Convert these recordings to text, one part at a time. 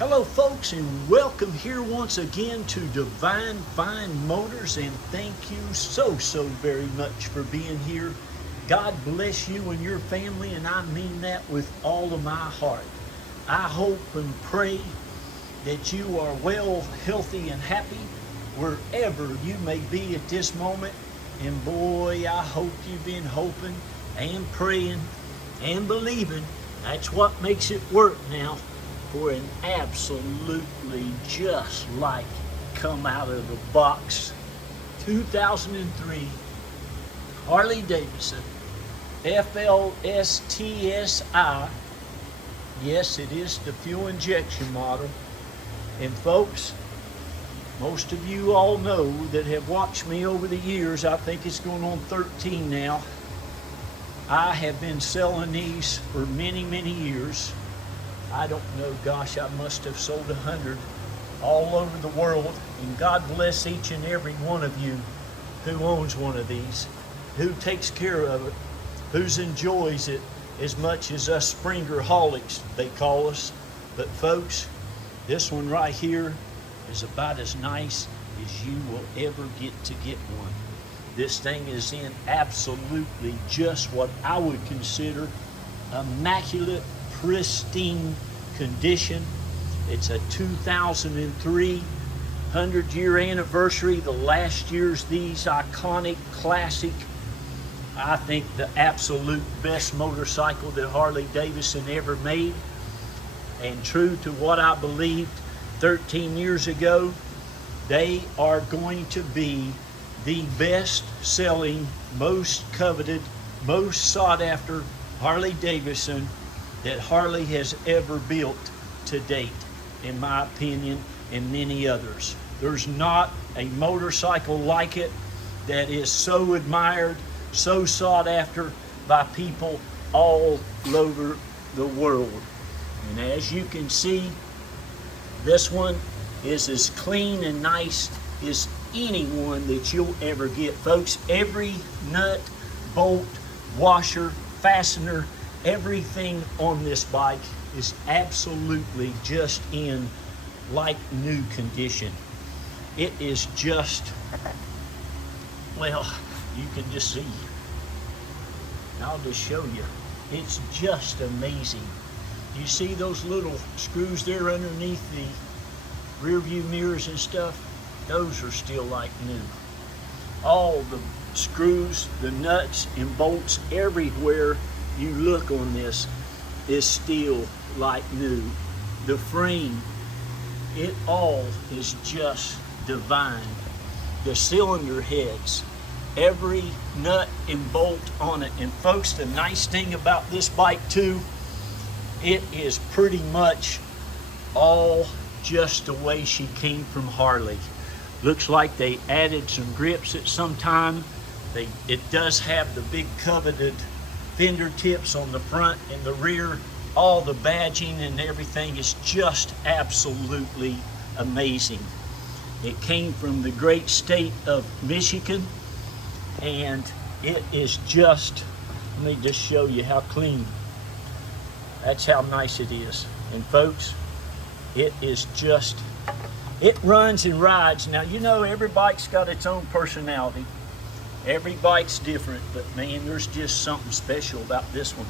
Hello folks, and welcome here once again to Divine Fine Motors, and thank you so very much for being here. God bless you and your family, and I mean that with all of my heart. I hope and pray that you are well, healthy, and happy wherever you may be at this moment. And boy, I hope you've been hoping and praying and believing. That's what makes it work now. For an absolutely just like come out of the box 2003 Harley-Davidson FLSTSI. Yes, it is the fuel injection model. And folks, most of you all know that have watched me over the years. I think it's going on 13 now. I have been selling these for many years. I don't know, gosh, I must have sold 100 all over the world. And God bless each and every one of you who owns one of these, who takes care of it, who enjoys it as much as us Springerholics, they call us. But folks, this one right here is about as nice as you will ever get to get one. This thing is in absolutely just what I would consider immaculate, pristine condition. It's a 2003 100-year anniversary. The last year's these iconic, classic, I think the absolute best motorcycle that Harley-Davidson ever made. And true to what I believed 13 years ago, they are going to be the best selling, most coveted, most sought after Harley-Davidson that Harley has ever built to date, in my opinion, and many others. There's not a motorcycle like it that is so admired, so sought after by people all over the world. And as you can see, this one is as clean and nice as any one that you'll ever get, folks. Every nut, bolt, washer, fastener, everything on this bike is absolutely just in like new condition. It is just, well, you can just see. I'll just show you. It's just amazing. You see those little screws there underneath the rear view mirrors and stuff? Those are still like new. All the screws, the nuts and bolts, everywhere you look on this is still like new. The frame, it all is just divine. The cylinder heads, every nut and bolt on it. And folks, the nice thing about this bike too, it is pretty much all just the way she came from Harley. Looks like they added some grips at some time. It does have the big coveted fender tips on the front and the rear. All the badging and everything is just absolutely amazing. It came from the great state of Michigan, and it is just, let me just show you how clean. That's how nice it is. And folks, it is just, it runs and rides. Now, you know, every bike's got its own personality. Every bike's different, but man, there's just something special about this one.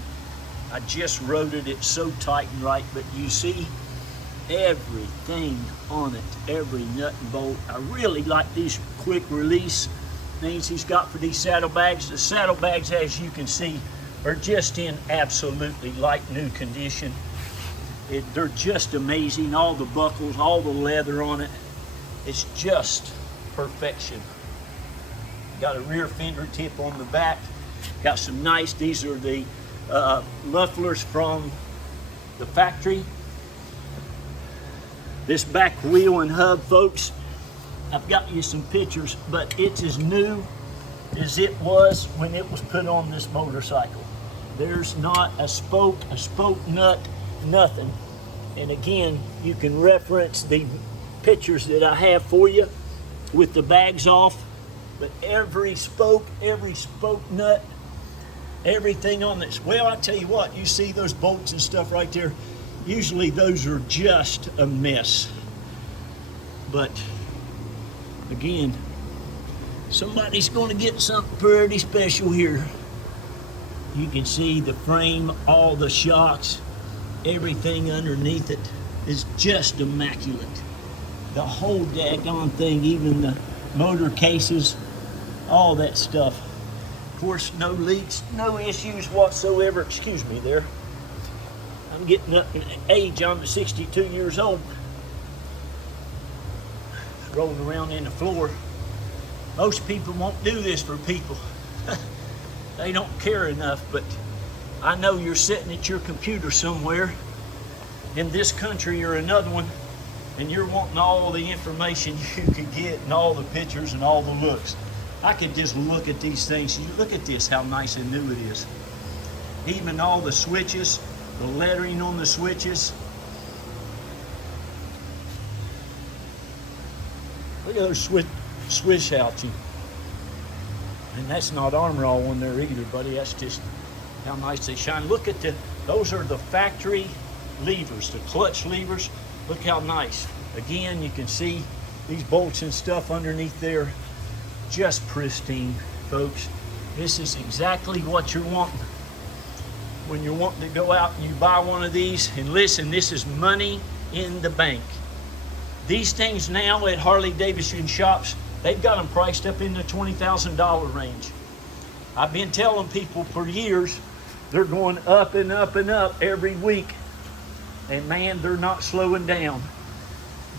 I just rode it, it's so tight and right, but you see everything on it, every nut and bolt. I really like these quick release things he's got for these saddlebags. The saddlebags, as you can see, are just in absolutely like new condition. They're just amazing. All the buckles, all the leather on it, it's just perfection. Got a rear fender tip on the back. Got some nice, these are the mufflers from the factory. This back wheel and hub, folks, I've got you some pictures, but it's as new as it was when it was put on this motorcycle. There's not a spoke nut, nothing. And again, you can reference the pictures that I have for you with the bags off. But every spoke nut, everything on this. Well, I tell you what, you see those bolts and stuff right there. Usually those are just a mess. But again, somebody's going to get something pretty special here. You can see the frame, all the shocks, everything underneath it is just immaculate. The whole daggone thing, even the motor cases, all that stuff. Of course, no leaks, no issues whatsoever. Excuse me there. I'm getting up in age. I'm 62 years old. Rolling around in the floor. Most people won't do this for people. They don't care enough, but I know you're sitting at your computer somewhere in this country or another one, and you're wanting all the information you could get and all the pictures and all the looks. I could just look at these things. You look at this, how nice and new it is. Even all the switches, the lettering on the switches. Look at those swish outing. And that's not Armor All on there either, buddy. That's just how nice they shine. Look at those are the factory levers, the clutch levers. Look how nice. Again, you can see these bolts and stuff underneath there. Just pristine, folks. This is exactly what you're wanting when you're wanting to go out and you buy one of these. And listen, this is money in the bank. These things now at Harley-Davidson shops, they've got them priced up in the $20,000 range. I've been telling people for years, they're going up and up and up every week. And man, they're not slowing down.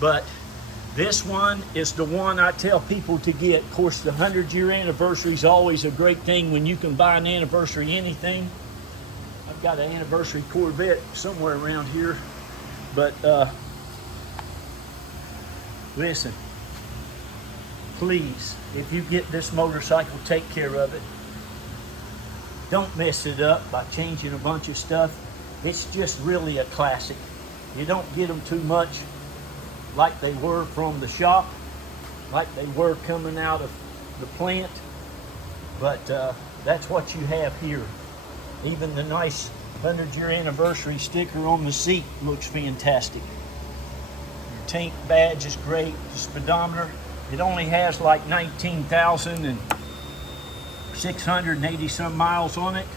But this one is the one I tell people to get. Of course, the 100-year anniversary is always a great thing when you can buy an anniversary anything. I've got an anniversary Corvette somewhere around here. But listen, please, if you get this motorcycle, take care of it. Don't mess it up by changing a bunch of stuff. It's just really a classic. You don't get them too much like they were from the shop, like they were coming out of the plant. But that's what you have here. Even the nice 100-year anniversary sticker on the seat looks fantastic. Your tank badge is great. The speedometer, it only has like 19,680 some miles on it.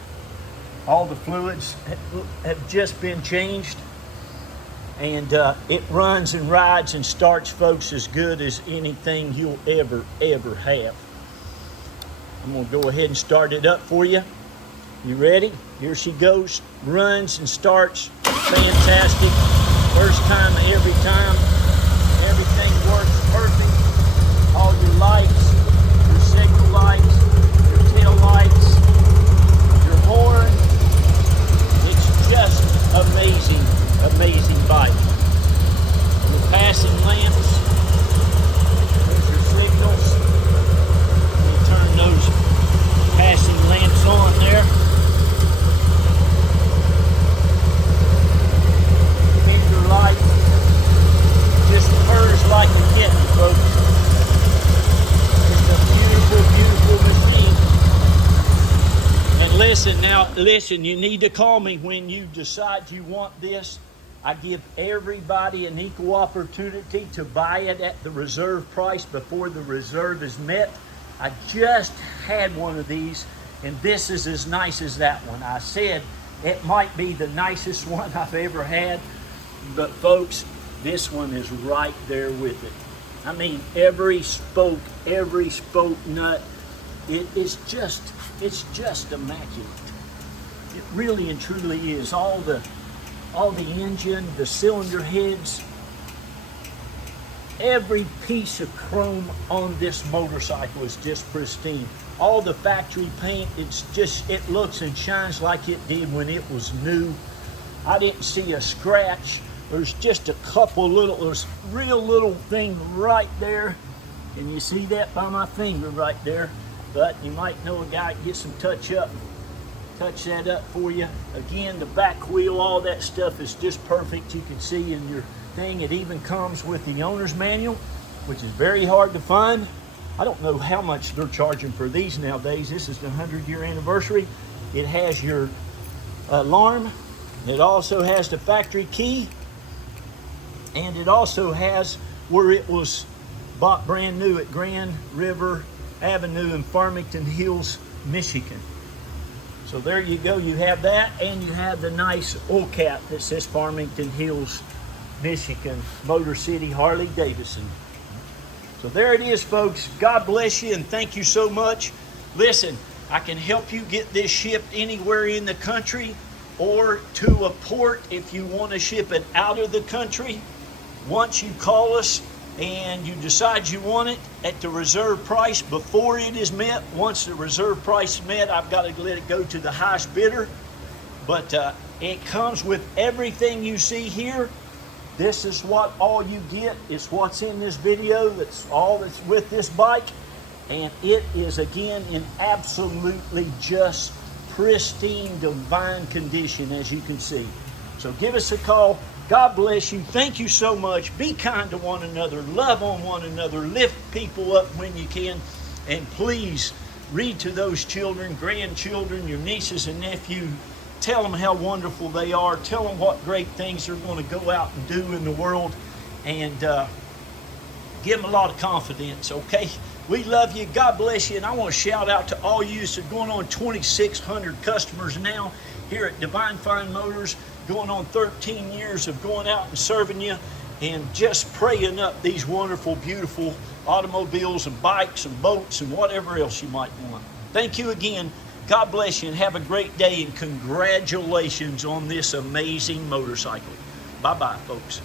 All the fluids have just been changed. And it runs and rides and starts, folks, as good as anything you'll ever have. I'm going to go ahead and start it up for you. You ready? Here she goes. Runs and starts. Fantastic. First time, every time. Everything works perfect. All your lights, your signal lights, your tail lights, your horn. It's just amazing. Amazing bike. The passing lamps, there's your signals. Let me turn those passing lamps on there. Fender light, just purrs like a kitten, folks. It's a beautiful, beautiful machine. And listen, you need to call me when you decide you want this. I give everybody an equal opportunity to buy it at the reserve price before the reserve is met. I just had one of these, and this is as nice as that one. I said it might be the nicest one I've ever had, but folks, this one is right there with it. I mean, every spoke nut, it's just immaculate. It really and truly is. All the engine, the cylinder heads, every piece of chrome on this motorcycle is just pristine. All the factory paint, it looks and shines like it did when it was new. I didn't see a scratch. There's just a couple there's real little thing right there. And you see that by my finger right there. But you might know a guy can get some touch that up for you. Again, the back wheel, all that stuff is just perfect. You can see in your thing, it even comes with the owner's manual, which is very hard to find. I don't know how much they're charging for these nowadays. This is the 100-year anniversary. It has your alarm, It also has the factory key, and it also has where it was bought brand new at Grand River Avenue in Farmington Hills, Michigan. So there you go, you have that, and you have the nice oil cap that says Farmington Hills, Michigan, Motor City Harley-Davidson. So there it is, folks. God bless you, and thank you so much. Listen, I can help you get this shipped anywhere in the country or to a port if you want to ship it out of the country. Once you call us and you decide you want it at the reserve price before it is met, once the reserve price is met, I've got to let it go to the highest bidder. But it comes with everything you see here. This is what all you get. It's what's in this video. That's all that's with this bike. And it is, again, in absolutely just pristine, divine condition, as you can see. So give us a call. God bless you. Thank you so much. Be kind to one another. Love on one another. Lift people up when you can. And please read to those children, grandchildren, your nieces and nephews. Tell them how wonderful they are. Tell them what great things they're going to go out and do in the world. And give them a lot of confidence, okay? We love you. God bless you. And I want to shout out to all you. So going on 2,600 customers now here at Divine Fine Motors. Going on 13 years of going out and serving you and just praying up these wonderful, beautiful automobiles and bikes and boats and whatever else you might want. Thank you again. God bless you and have a great day, and congratulations on this amazing motorcycle. Bye-bye, folks.